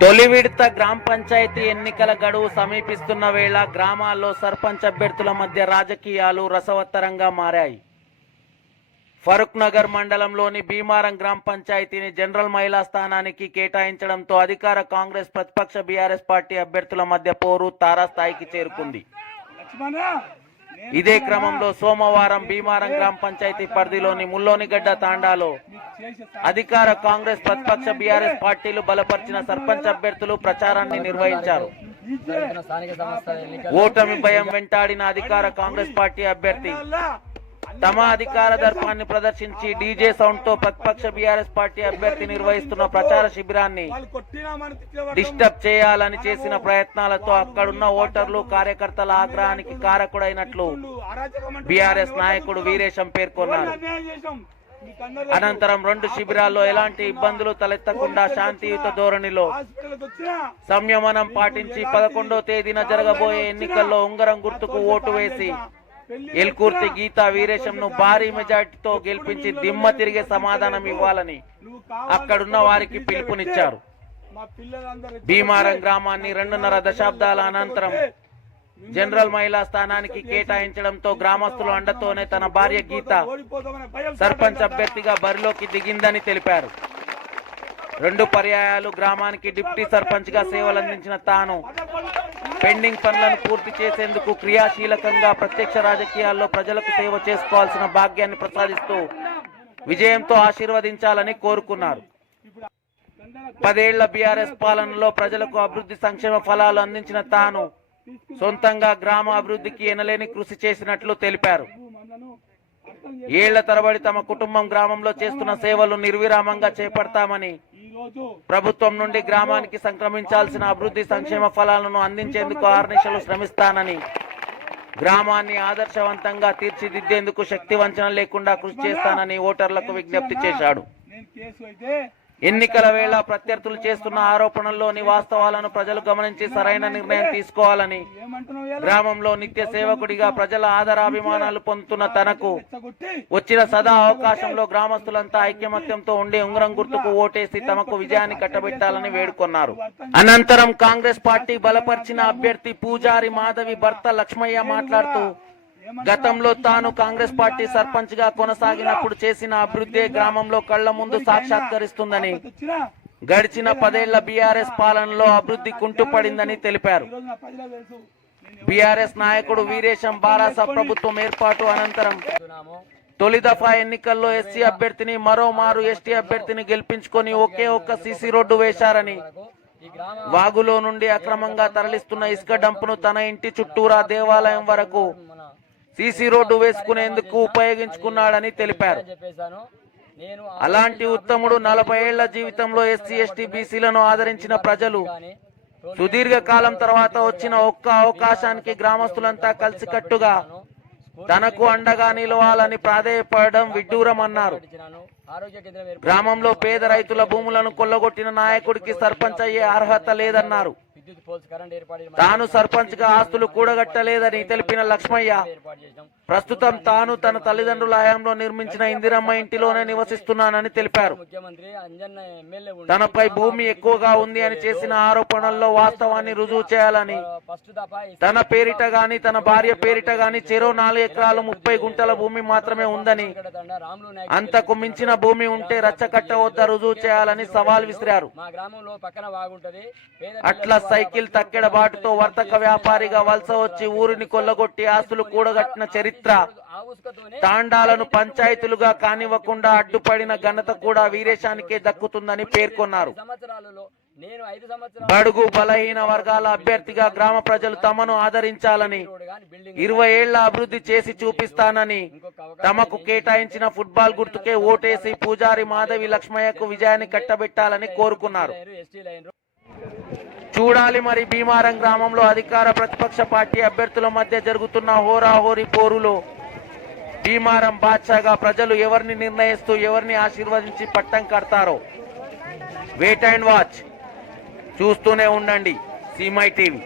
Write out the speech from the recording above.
తొలి విడత గ్రామ పంచాయతీ ఎన్నికల గడువు సమీపిస్తున్న వేళ గ్రామాల్లో సర్పంచ్ అభ్యర్థుల మధ్య రాజకీయాలు రసవత్తరంగా మారాయి. ఫరూక్ నగర్ మండలంలోని భీమారం గ్రామ పంచాయతీని జనరల్ మహిళా స్థానానికి కేటాయించడంతో అధికార కాంగ్రెస్ ప్రతిపక్ష బీఆర్ఎస్ పార్టీ అభ్యర్థుల మధ్య పోరు తారాస్థాయికి చేరుకుంది. ఇదే క్రమంలో సోమవారం భీమారం గ్రామ పంచాయతీ పరిధిలోని ముల్లోనిగడ్డ తాండాలో అధికార కాంగ్రెస్ ప్రతిపక్ష బీఆర్ఎస్ పార్టీలు బలపరిచిన సర్పంచ్ అభ్యర్థులు ప్రచారాన్ని నిర్వహించారు. ఓటమి భయం వెంటాడిన అధికార కాంగ్రెస్ పార్టీ అభ్యర్థి తమ అధికార దర్పాన్ని ప్రదర్శించి డీజే సౌండ్ తో ప్రతిపక్ష బీఆర్ఎస్ పార్టీ అభ్యర్థి నిర్వహిస్తున్న ప్రచార శిబిరాన్ని డిస్టర్బ్ చేయాలని చేసిన ప్రయత్నాలతో అక్కడున్న ఓటర్లు కార్యకర్తల ఆగ్రహానికి కారకుడైనట్లు బీఆర్ఎస్ నాయకుడు వీరేశం పేర్కొన్నారు. అనంతరం రెండు శిబిరాల్లో ఎలాంటి ఇబ్బందులు తలెత్తకుండా శాంతియుత ధోరణిలో సంయమనం పాటించి 11వ తేదీన జరగబోయే ఎన్నికల్లో ఉంగరం గుర్తుకు ఓటు వేసి ఎల్కుర్తి గీతా వీరేశంను భారీ మెజార్టీతో గెలిపించి దిమ్మ తిరిగే సమాధానం ఇవ్వాలని అక్కడున్న వారికి పిలుపునిచ్చారు. భీమారం గ్రామాన్ని 2.5 దశాబ్దాల అనంతరం జనరల్ మహిళా స్థానానికి కేటాయించడంతో గ్రామస్తుల అండతోనే తన భార్య గీత సర్పంచ్ అభ్యర్థిగా బరిలోకి దిగిందని తెలిపారు. 2 పర్యాయాలు గ్రామానికి డిప్యూటీ సర్పంచ్ గా సేవలందించిన తాను పెండింగ్ పనులను పూర్తి చేసేందుకు క్రియాశీలకంగా ప్రత్యక్ష రాజకీయాల్లో ప్రజలకు సేవ చేసుకోవాల్సిన భాగ్యాన్ని ప్రసాదిస్తూ విజయంతో ఆశీర్వదించాలని కోరుకున్నారు. 10 ఏళ్ల బీఆర్ఎస్ పాలనలో ప్రజలకు అభివృద్ధి సంక్షేమ ఫలాలు అందించిన తాను సొంతంగా గ్రామ అభివృద్ధికి ఎనలేని కృషి చేసినట్లు తెలిపారు. ఏళ్ల తరబడి తమ కుటుంబం గ్రామంలో చేస్తున్న సేవలు నిర్విరామంగా చేపడతామని, ప్రభుత్వం నుండి గ్రామానికి సంక్రమించాల్సిన అభివృద్ధి సంక్షేమ ఫలాలను అందించేందుకు అహర్నిశలు శ్రమిస్తానని, గ్రామాన్ని ఆదర్శవంతంగా తీర్చిదిద్దేందుకు శక్తి వంచన లేకుండా కృషి చేస్తానని ఓటర్లకు విజ్ఞప్తి చేశాడు. ఎన్నికల వేళ ప్రత్యర్థులు చేస్తున్న ఆరోపణల్లోని వాస్తవాలను ప్రజలు గమనించి సరైన నిర్ణయం తీసుకోవాలని, గ్రామంలో నిత్య సేవకుడిగా ప్రజల ఆదరాభిమానాలు పొందుతున్న తనకు వచ్చిన సదా అవకాశంలో గ్రామస్తులంతా ఐక్యమత్యంతో ఉండి ఉంగరం గుర్తుకు ఓటేసి తమకు విజయాన్ని కట్టబెట్టాలని వేడుకొన్నారు. అనంతరం కాంగ్రెస్ పార్టీ బలపరిచిన అభ్యర్థి పూజారి మాధవి భర్త లక్ష్మయ్య మాట్లాడుతూ, గతంలో తాను కాంగ్రెస్ పార్టీ సర్పంచ్ గా కొనసాగినప్పుడు చేసిన అభివృద్ధి గ్రామంలో కళ్ల ముందు సాక్షాత్కరిస్తుందని, గడిచిన 10 ఏళ్ల బీఆర్ఎస్ పాలనలో అభివృద్ధి కుంటుపడిందని తెలిపారు. బీఆర్ఎస్ నాయకుడు వీరేశం బారాస ప్రభుత్వం ఏర్పాటు అనంతరం తొలి దఫా ఎన్నికల్లో ఎస్సీ అభ్యర్థిని మరోమారు ఎస్టీ అభ్యర్థిని గెలిపించుకొని ఒకే ఒక్క సీసీ రోడ్డు వేశారని, వాగులో నుండి అక్రమంగా తరలిస్తున్న ఇసుక డంపును తన ఇంటి చుట్టూరా దేవాలయం వరకు సీసీ రోడ్డు వేసుకునేందుకు ఉపయోగించుకున్నాడని తెలిపారు. అలాంటి ఉత్తముడు 40 ఏళ్ల జీవితంలో ఎస్సీ ఎస్టీ బీసీలను ఆదరించిన ప్రజలు సుదీర్ఘ కాలం తర్వాత వచ్చిన ఒక్క అవకాశానికి గ్రామస్తులంతా కలిసికట్టుగా తనకు అండగా నిలవాలని ప్రాధేయపడడం విడ్డూరమన్నారు. గ్రామంలో పేద రైతుల భూములను కొల్లగొట్టిన నాయకుడికి సర్పంచ్ అయ్యే అర్హత లేదన్నారు. తాను సర్పంచ్ గా ఆస్తులు కూడగట్టలేదని తెలిపిన లక్ష్మయ్య, ప్రస్తుతం తాను తన తల్లిదండ్రుల హయాంలో నిర్మించిన ఇందిరమ్మ ఇంటిలోనే నివసిస్తున్నానని తెలిపారు. తనపై భూమి ఎక్కువగా ఉంది అని చేసిన ఆరోపణల్లో వాస్తవాన్ని రుజువు చేయాలని, తన పేరిట గాని తన భార్య పేరిట గాని చెరో 4 ఎకరాలు 30 గుంటల భూమి మాత్రమే ఉందని, అంతకు మించిన భూమి ఉంటే రచ్చకట్ట వద్ద రుజువు చేయాలని సవాల్ విసిరారు. అట్లా సైకిల్ తక్కెడ బాటుతో వర్తక వ్యాపారిగా వలస వచ్చి ఊరిని కొల్లగొట్టి ఆస్తులు కూడగట్టిన చరిత్ర, తాండాలను పంచాయతీలుగా కానివ్వకుండా అడ్డుపడిన ఘనత కూడా వీరేశానికే దక్కుతుందని పేర్కొన్నారు. బడుగు బలహీన వర్గాల అభ్యర్థిగా గ్రామ ప్రజలు తమను ఆదరించాలని, 20 ఏళ్ల అభివృద్ధి చేసి చూపిస్తానని, తమకు కేటాయించిన ఫుట్బాల్ గుర్తుకే ఓటేసి పూజారి మాధవి లక్ష్మయ్యకు విజయాన్ని కట్టబెట్టాలని కోరుకున్నారు. చూడాలి మరి భీమారం గ్రామంలో అధికార ప్రతిపక్ష పార్టీ అభ్యర్థుల మధ్య జరుగుతున్న హోరాహోరీ పోరులో భీమారం బాద్షాగా ప్రజలు ఎవరిని నిర్ణయిస్తూ ఎవరిని ఆశీర్వదించి పట్టం కడతారో. Wait and watch. చూస్తూనే ఉండండి సీమై టీవీ.